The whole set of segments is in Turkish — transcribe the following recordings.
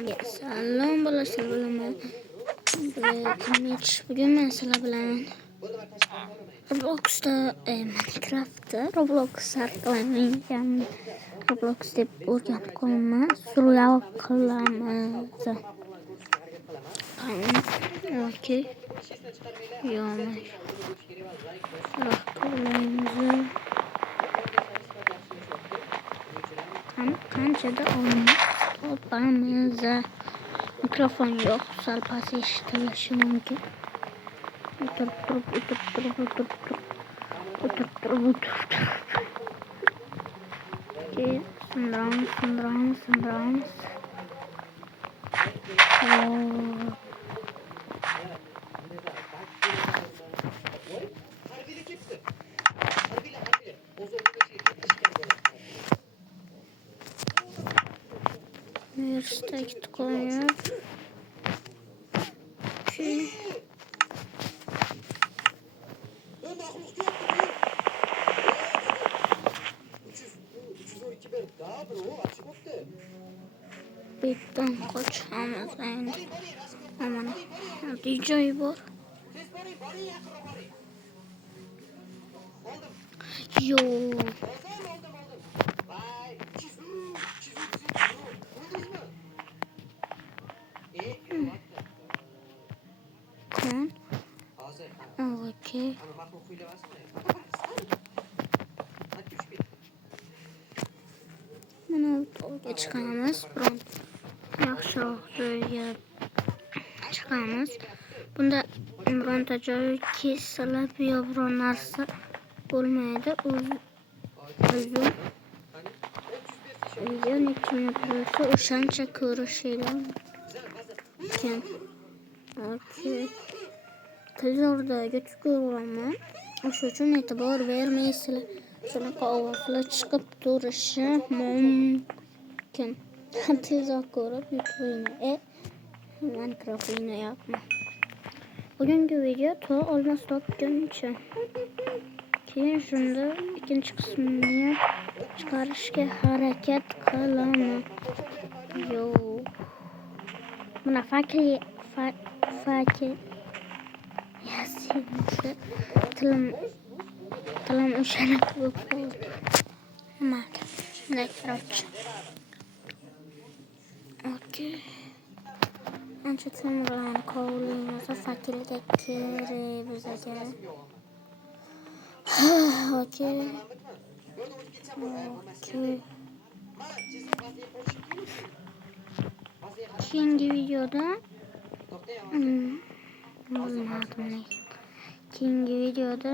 Salom bo'lasiz bilaman. Bugun men sizlar bilan Robloxda Minecraftda Roblox sarflayman. Roblox deb o'rganib qolaman. Survival qilamiz. Okey. Yo'q. Qanchada olamiz. Mikrofon yo'q, sal past eshitilishi mumkin. Sindiramiz. Üstteki koyuyor. Bitten kaçamaz yani. Aman DJ var. Yo. Kan. Okey. Mana to'g'ri chiqamiz. Yaxshiroq joyga chiqamiz. Bunda bironta joy kesilib yo biron narsa bo'lmaydi. O'zim video necha minut bo'lsa o'shancha ko'rishinglar mumkin. Okey. Tezorda ko'raman. O'sha uchun e'tibor bermaysizlar. Shunaqa ovozlar chiqib turishi mumkin. Tezroq ko'rib yuturinglar. Minecraft o'ynayapman. Bugungi video to olmos topguncha. Keyin shunda ikkinchi qismini chiqarishga harakat qilaman. Yo. Buna fakir yasinsa tilim o'shanaqa bo'lib qoldi. Mayli. Minecraft. Okey. Ancha temurlarni kovlaymiz. Fakirga kerak bizga. Okey. Keyingi videoda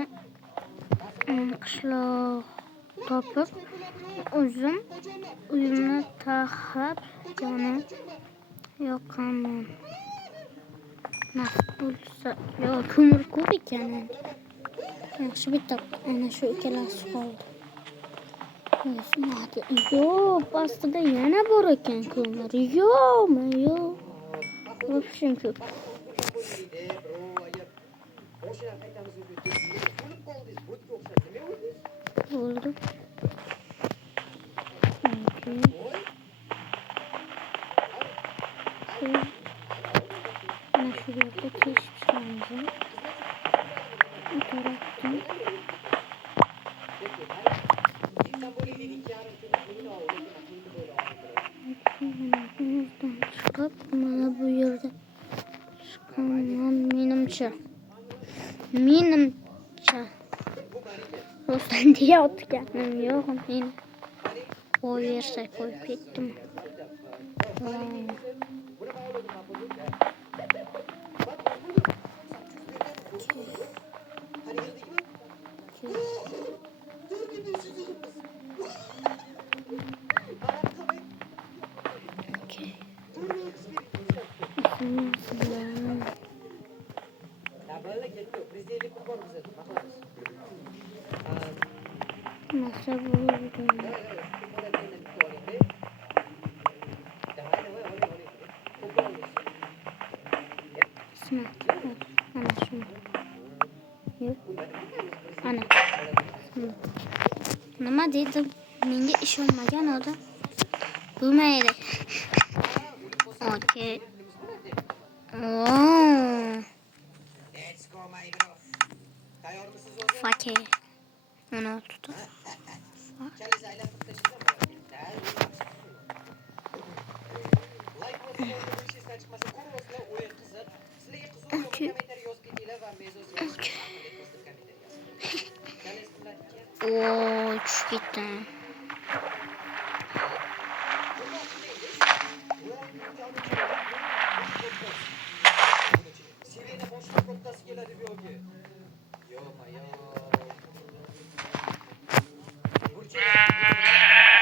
qishloq topib o'zim uyimni taxlab yoqaman. Nasib bo'lsa, yo ko'mir ko'p ekan. Yaxshi bitta ana shu ikkalasi qoldi. Yo, pastida yana bor ekan ko'mir. Yo. Вообще ko'p. Bo'ldi. Mana shu yerda teshib chiqamiz. Bu tarafdan. Chiqib mana bu yerda chiqaman menimcha. Rostdan deyotganim yo'q, men o'yersa qo'yib ketdim. Masa bo'ldi. Ana shu. Ana. Nima dedim? Menga ishonmagan odam bo'lmaydi. Okey. Oo. Fakir. Onu tutun. Okey. Okey. Oo, uç gitti.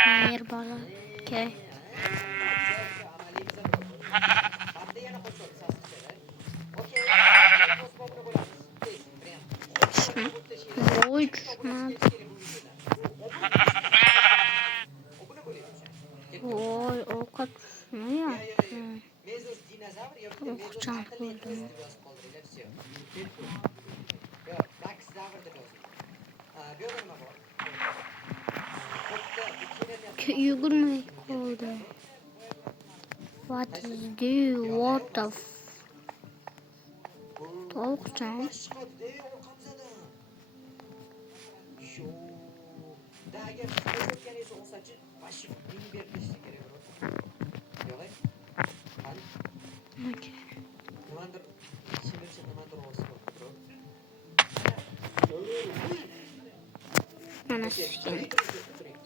Hayır bala. Okey. Oy, şuna. Oy, o kaç ne ya? Okçam buldum. Yugurmayı oldu. What is this? What the okçam? Okay. Bana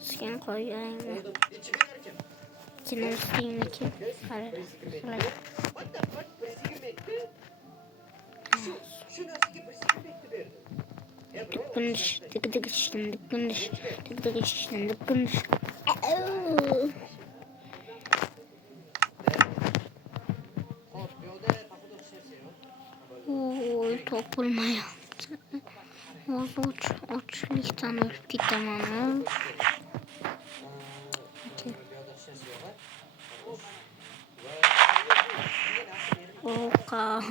skin koyayım. İçine skin iki. Dıkkınış, dıkkınış, dıkkınış, dıkkınış, dıkkınış. Oy, top bulmaya. Açlıktan ölüp gittim ama. Oka.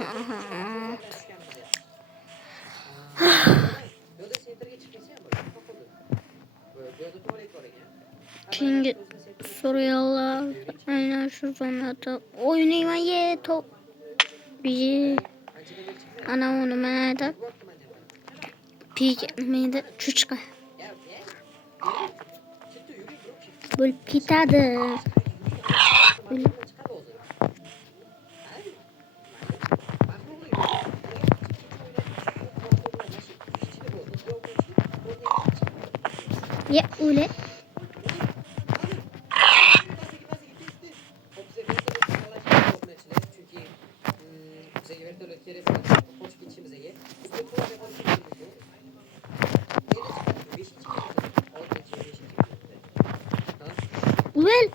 Şimdi soruyorlar. Aynen şu sonrada. Oynayma ye top. Bir. Ana onu nerede? Pik miydi? Çuçka. Böyle pitadı. Böyle. Ya öyle. Well.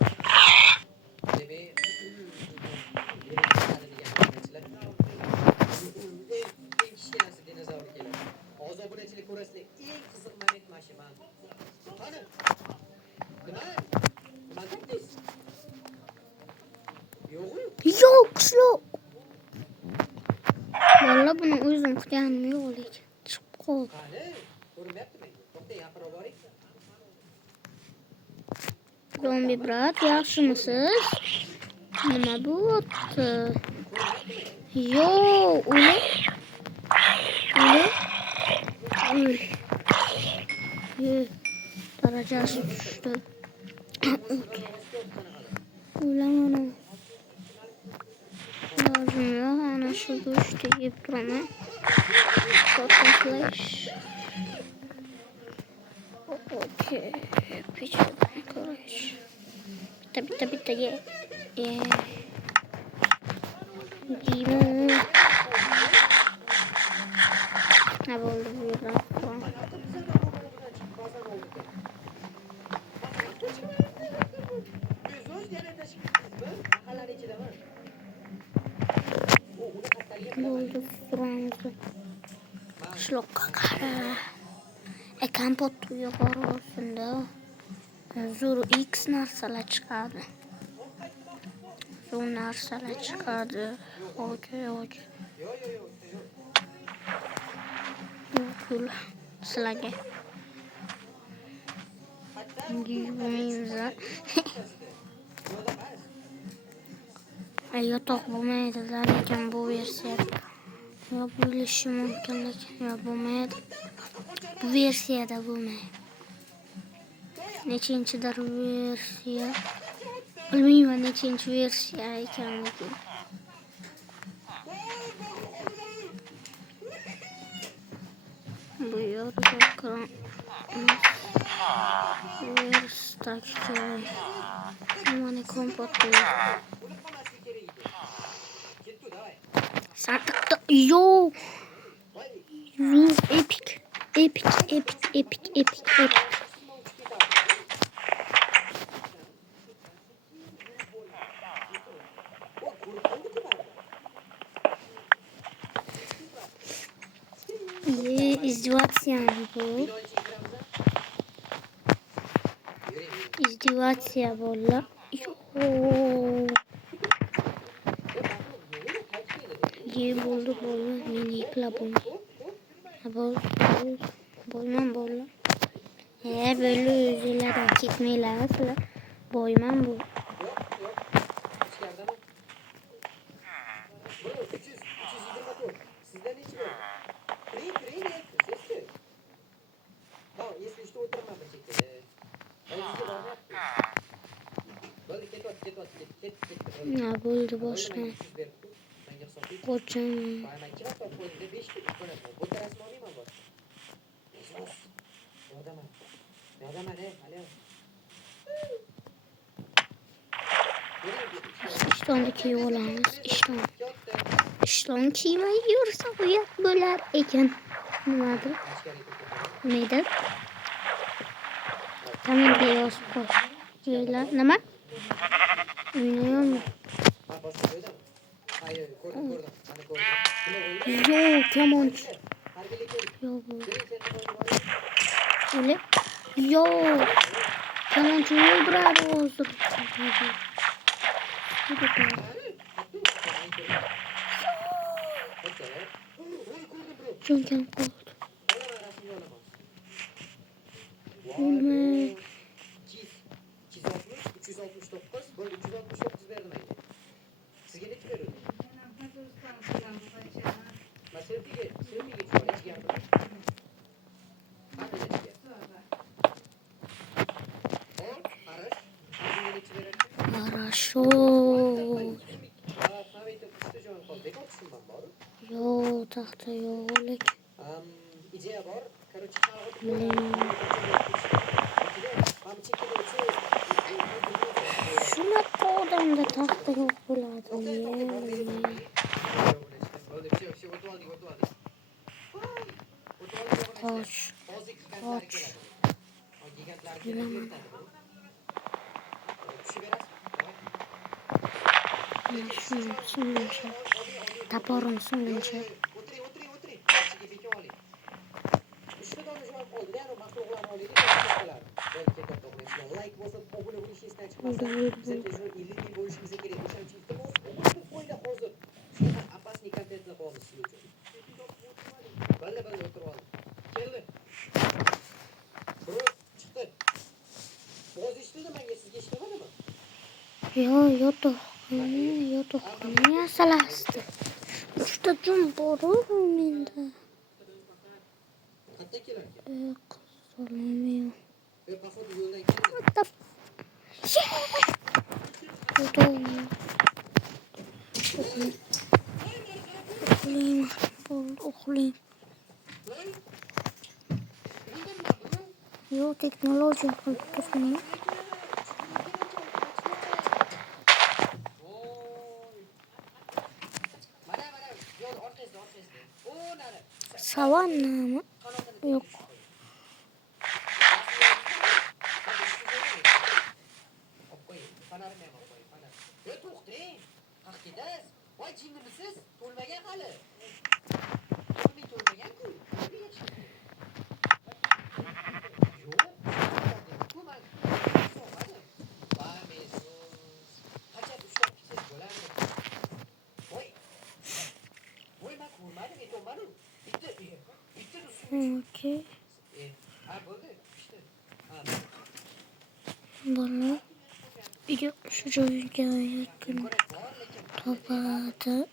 Yok. Vallahi bunu o yüzden kıyanmıyor olacak. Çok kol. Zombi brat yaxshimisiz? Nima bo'pti? Yo, uli. Darajasi tushdi. Ulamana. Lozim yo'q, ana shu go'shtni yeb turaman. Cotton flash. Okay, picture courage. Bitta ye. Demon. Ne oldu burada? Ne oldu suramızı? Şlokka kara. Ekran potu yukarı olsunda. Zo'r X narsalar chiqadi. Zo'r narsalar chiqadi. Okey. Cool. Sizlarga. Giymaymiz. yotoq bo'lmaydi lekin bu versiyada. Yo bo'lishi mumkin lekin yo bo'lmaydi. Bu versiyada bo'lmaydi. Nechinchidir versiya. Bilmayman nechinchi versiya ekanligini. Bu yerga kiramiz. Verstakka. Mana kompot qo'yib. Sandiqda yo. Wings epic. Epic. İzdivasya bu. İzdivasya valla. Ye buldu mini klabum. Boyman bolla. Böyle üzülerden gitmeyle asla boyman bu. Ne buldu boşuna? Koçum. İşte kiyim olamaz. İşte kiyime yiyorsa uyak böler eken. Neydi? Tamam diyoruz koy. Böyle ne? Oynuyor mu? Yo tamam. Yo bu. Öyle. Yo. Tamam çok bravo olsun. Çünkü korktum. Olmaz. 369 böyle 369 verdim ayı. Sizge ne veriyor? Nasıl bir şu an hiç gelmedi. Hadi ne diyor? Araş. Yo tahta yok. İdeya var. Şuna kodamda tahta yok buladım. Koç. Sununca. Taporum sununca. Yotoq. Niye salastı? Usta cumboru menda. Kızılamıyor. What the f... Oklayayım. Yo teknoloji kısmı. Savanna mı? Yok. Okey. Bana video şu videoya yakın kapadı.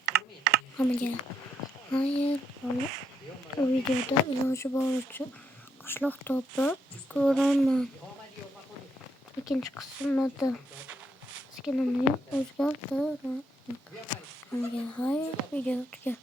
Ama gel. Hayır. Bu videoda ilacı bağlıcı kuşluk topu göremem. İkinci kısımda da skinimi özgürtü. Ama gel. Hayır. Video tüke.